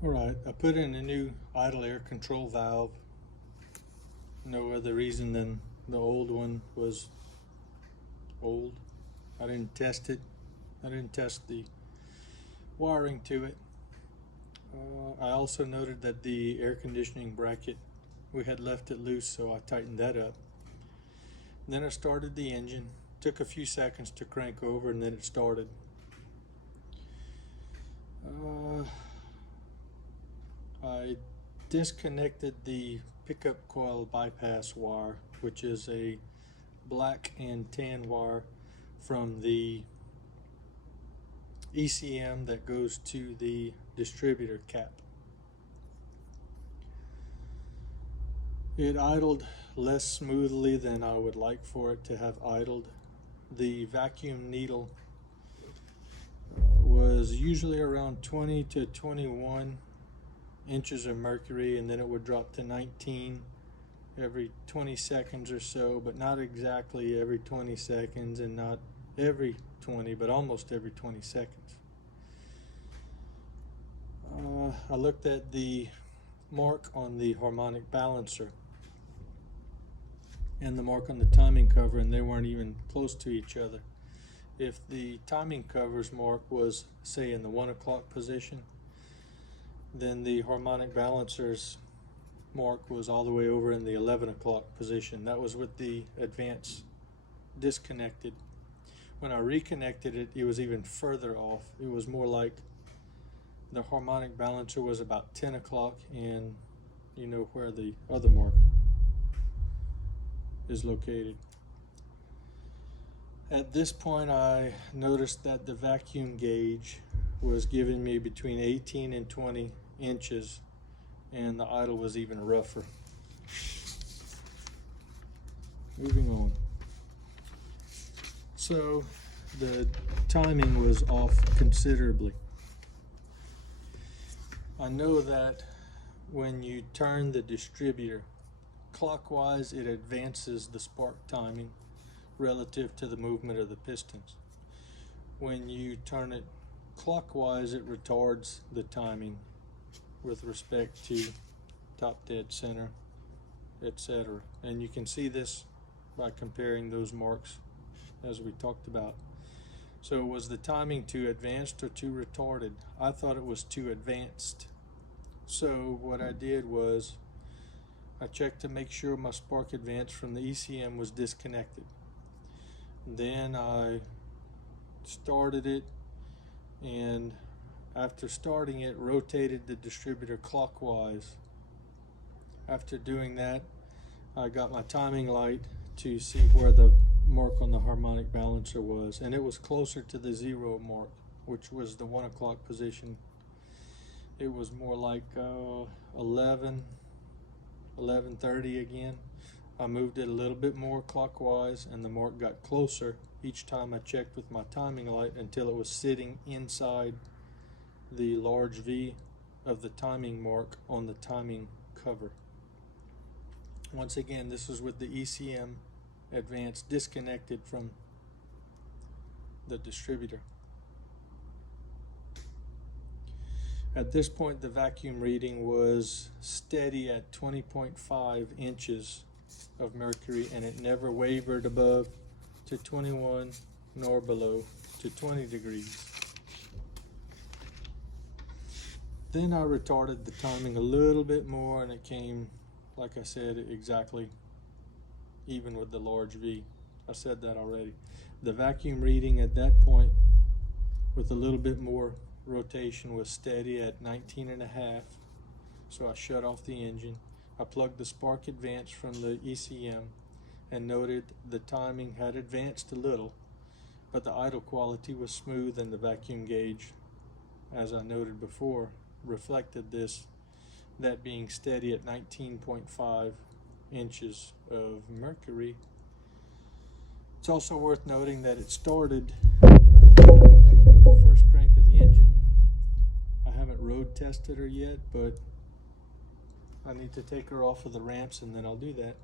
Alright, I put in a new idle air control valve. No other reason than the old one was old. I didn't test it. I didn't test the wiring to it. I also noted that the air conditioning bracket, we had left it loose, so I tightened that up. Then I started the engine. Took a few seconds to crank over and then it started. I disconnected the pickup coil bypass wire, which is a black and tan wire from the ECM that goes to the distributor cap. It idled less smoothly than I would like for it to have idled. The vacuum needle was usually around 20 to 21 inches of mercury, and then it would drop to 19 every 20 seconds or so, but not exactly every 20 seconds and not every 20, but almost every 20 seconds. I looked at the mark on the harmonic balancer and the mark on the timing cover, and they weren't even close to each other. If the timing cover's mark was, say, in the 1 o'clock position, then the harmonic balancer's mark was all the way over in the 11 o'clock position. That was with the advance disconnected. When I reconnected it, it was even further off. It was more like the harmonic balancer was about 10 o'clock, and you know where the other mark is located. At this point, I noticed that the vacuum gauge was giving me between 18 and 20 inches, and the idle was even rougher. Moving on. So the timing was off considerably. I know that when you turn the distributor clockwise, it advances the spark timing relative to the movement of the pistons. When you turn it clockwise, it retards the timing with respect to top dead center, etc. And you can see this by comparing those marks as we talked about. So was the timing too advanced or too retarded? I thought it was too advanced. So what I did was I checked to make sure my spark advance from the ECM was disconnected. Then I started it, and after starting it, rotated the distributor clockwise. After doing that, I got my timing light to see where the mark on the harmonic balancer was, and it was closer to the 0 mark, which was the 1 o'clock position. It was more like 11:30 again. I moved it a little bit more clockwise, and the mark got closer each time I checked with my timing light until it was sitting inside the large V of the timing mark on the timing cover. Once again, this was with the ECM advance disconnected from the distributor. At this point, the vacuum reading was steady at 20.5 inches of mercury, and it never wavered above to 21 nor below to 20 degrees. Then I retarded the timing a little bit more, and it came, like I said, exactly even with the large V. I said that already. The vacuum reading at that point, with a little bit more rotation, was steady at 19.5. So I shut off the engine. I plugged the spark advance from the ECM and noted the timing had advanced a little, but the idle quality was smooth, and the vacuum gauge, as I noted before, reflected this, that being steady at 19.5 inches of mercury. It's also worth noting that it started the first crank of the engine. I haven't road tested her yet, but I need to take her off of the ramps, and then I'll do that.